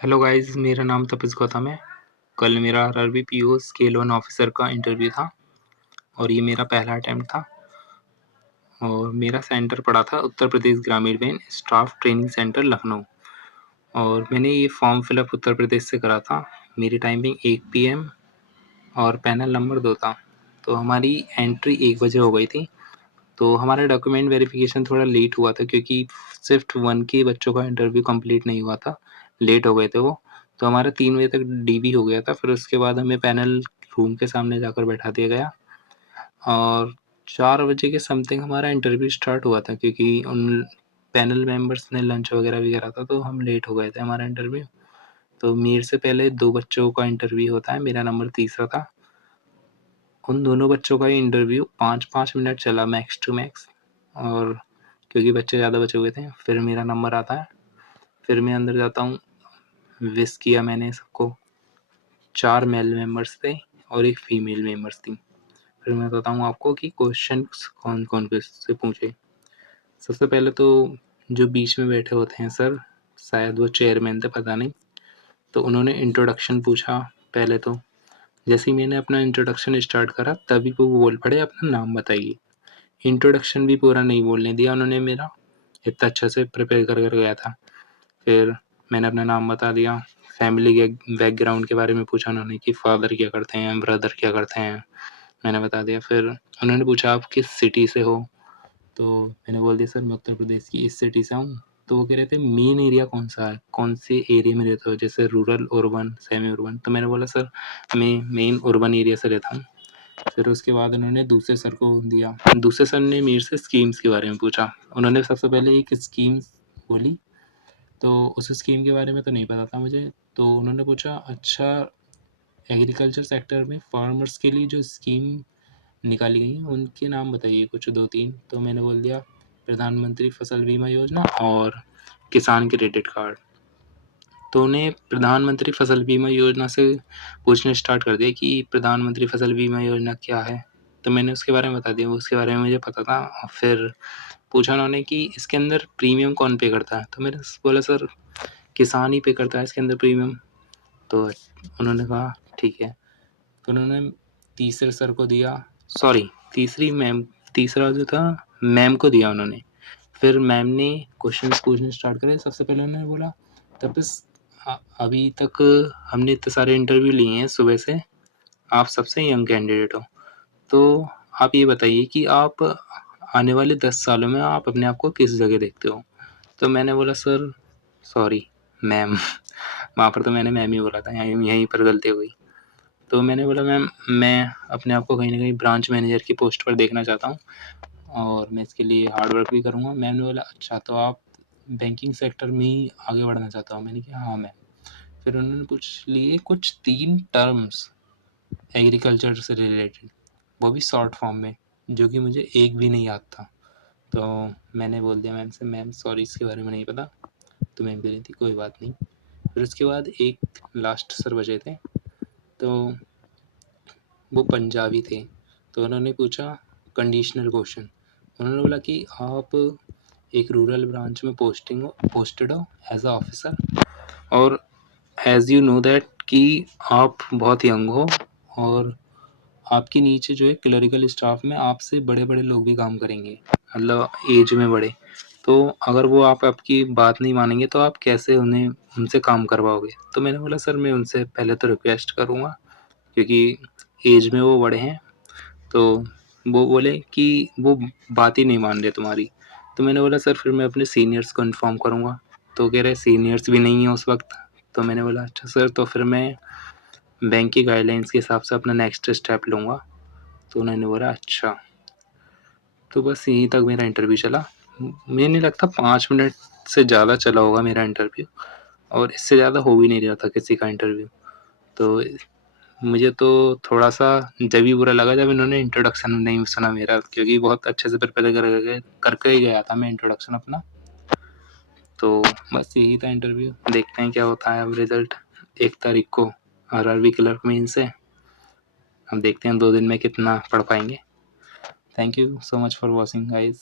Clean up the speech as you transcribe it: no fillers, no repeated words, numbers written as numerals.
Hello guys, मेरा नाम तपिश गौतम है। कल मेरा आरआरबी पीओ स्केल 1 ऑफिसर का इंटरव्यू था और ये मेरा पहला अटेम्प्ट था और मेरा सेंटर पड़ा था उत्तर प्रदेश ग्रामीण bank staff training centre Lucknow और मैंने ये फॉर्म फिलअप उत्तर प्रदेश से करा था। मेरी टाइमिंग 1 पीएम और पैनल नंबर 2 था। तो हमारी एंट्री 1 बजे हो गई थी। तो हमारा डॉक्यूमेंट वेरिफिकेशन थोड़ा लेट हुआ था क्योंकि शिफ्ट 1 के बच्चों का इंटरव्यू कंप्लीट नहीं हुआ था, लेट हो गए थे वो। तो हमारा 3 बजे तक डीबी हो गया था। फिर उसके बाद हमें पैनल रूम के सामने जाकर बैठा दिया गया और 4 बजे के समथिंग हमारा इंटरव्यू स्टार्ट हुआ था क्योंकि उन पैनल मेंबर्स ने लंच वगैरह भी करा था, तो हम लेट हो गए थे हमारा इंटरव्यू। तो मेरे से पहले 2 बच्चों का इंटरव्यू होता है, मेरा नंबर तीसरा था। उन दोनों बच्चों का इंटरव्यू 5-5 मिनट चला मैक्स टू मैक्स और क्योंकि बच्चे ज़्यादा बचे हुए थे। फिर मेरा नंबर आता है, फिर मैं अंदर जाता हूँ, विश किया मैंने सबको। 4 मेल मेंबर्स थे और 1 फीमेल मेंबर्स थी। फिर मैं बताता हूँ आपको कि क्वेश्चंस कौन-कौन से पूछे। सबसे पहले तो जो बीच में बैठे होते हैं सर, शायद वो चेयरमैन थे, पता नहीं। तो उन्होंने इंट्रोडक्शन पूछा पहले तो। जैसे ही मैंने अपना इंट्रोडक्शन स्टार्ट करा तभी वो बोल पड़े अपना नाम बताइए। इंट्रोडक्शन भी पूरा नहीं बोलने दिया उन्होंने मेरा, इतना अच्छे से प्रिपेयर कर गया था। फिर मैंने अपना नाम बता दिया, फैमिली के बैकग्राउंड के बारे में पूछा उन्होंने कि फादर क्या करते हैं, ब्रदर क्या करते हैं, मैंने बता दिया। फिर उन्होंने पूछा आप किस सिटी से हो, तो मैंने बोल दिया सर मैं उत्तर प्रदेश की इस सिटी से हूँ। तो वो कह रहे थे मेन एरिया कौन सा है, कौन से एरिया में रहते हो, जैसे रूरल, अर्बन, सेमी अर्बन। तो मैंने बोला सर मैं मेन अर्बन एरिया से रहता हूँ। फिर उसके बाद उन्होंने दूसरे सर को दिया। दूसरे सर ने मेरे से स्कीम्स के बारे में पूछा। उन्होंने सबसे पहले एक स्कीम बोली, तो उस स्कीम के बारे में तो नहीं पता था मुझे। तो उन्होंने पूछा अच्छा एग्रीकल्चर सेक्टर में फार्मर्स के लिए जो स्कीम निकाली गई हैं उनके नाम बताइए कुछ 2-3। तो मैंने बोल दिया प्रधानमंत्री फसल बीमा योजना और किसान क्रेडिट कार्ड। तो उन्हें प्रधानमंत्री फसल बीमा योजना से पूछना स्टार्ट कर दिया कि प्रधानमंत्री फसल बीमा योजना क्या है। तो मैंने उसके बारे में बता दिया, उसके बारे में मुझे पता था। फिर पूछा उन्होंने कि इसके अंदर प्रीमियम कौन पे करता है। तो मैंने बोला सर किसान ही पे करता है इसके अंदर प्रीमियम। तो उन्होंने कहा ठीक है। तो उन्होंने तीसरे सर को दिया, सॉरी तीसरी मैम, तीसरा जो था मैम को दिया उन्होंने। फिर मैम ने क्वेश्चंस पूछने स्टार्ट करे। सबसे पहले उन्होंने बोला तपिस अभी तक हमने इतने सारे इंटरव्यू लिए हैं सुबह से, आप सबसे यंग कैंडिडेट हो, तो आप ये बताइए कि आप आने वाले 10 सालों में आप अपने आप को किस जगह देखते हो। तो मैंने बोला सर सॉरी मैम वहाँ पर तो मैंने मैम ही बोला था, यहीं पर गलती हो गई। तो मैंने बोला मैम मैं अपने आप को कहीं न कहीं ब्रांच मैनेजर की पोस्ट पर देखना चाहता हूँ और मैं इसके लिए हार्ड वर्क भी करूँगा। मैम ने बोला अच्छा तो आप बैंकिंग सेक्टर में ही आगे बढ़ना चाहता हो? मैंने कहा हाँ मैम। फिर उन्होंने पूछ लिए कुछ 3 टर्म्स एग्रीकल्चर से रिलेटेड, वो भी शॉर्ट फॉर्म में, जो कि मुझे एक भी नहीं याद था। तो मैंने बोल दिया मैम से मैम सॉरी इसके बारे में नहीं पता। तो मैम कह रही थी कोई बात नहीं। फिर उसके बाद एक लास्ट सर बचे थे, तो वो पंजाबी थे। तो उन्होंने पूछा कंडीशनल क्वेश्चन। उन्होंने बोला कि आप एक रूरल ब्रांच में पोस्टेड हो एज अ ऑफिसर और एज यू नो दैट कि आप बहुत यंग हो और आपके नीचे जो है क्लरिकल स्टाफ में आपसे बड़े बड़े लोग भी काम करेंगे, मतलब एज में बड़े। तो अगर वो आपकी बात नहीं मानेंगे तो आप कैसे उन्हें उनसे काम करवाओगे। तो मैंने बोला सर मैं उनसे पहले तो रिक्वेस्ट करूँगा क्योंकि एज में वो बड़े हैं। तो वो बोले कि वो बात ही नहीं मान रहे तुम्हारी। तो मैंने बोला सर फिर मैं अपने सीनियर्स को इन्फॉर्म करूँगा। तो कह रहे सीनियर्स भी नहीं है उस वक्त। तो मैंने बोला अच्छा सर तो फिर मैं बैंक की गाइडलाइंस के हिसाब से अपना नेक्स्ट स्टेप लूँगा। तो उन्होंने बोला अच्छा। तो बस यहीं तक मेरा इंटरव्यू चला। मुझे नहीं लगता 5 मिनट से ज़्यादा चला होगा मेरा इंटरव्यू और इससे ज़्यादा हो भी नहीं रहा था किसी का इंटरव्यू। तो मुझे तो थोड़ा-सा जब ही बुरा लगा जब इन्होंने इंट्रोडक्शन नहीं सुना मेरा, क्योंकि बहुत अच्छे से प्रिपेयर करके ही गया था मैं इंट्रोडक्शन अपना। तो बस यही था इंटरव्यू। देखते हैं क्या होता है अब रिज़ल्ट 1 तारीख को आरआरबी क्लर्क मेंस है। अब देखते हैं 2 दिन में कितना पढ़ पाएँगे। Thank you so much for watching guys.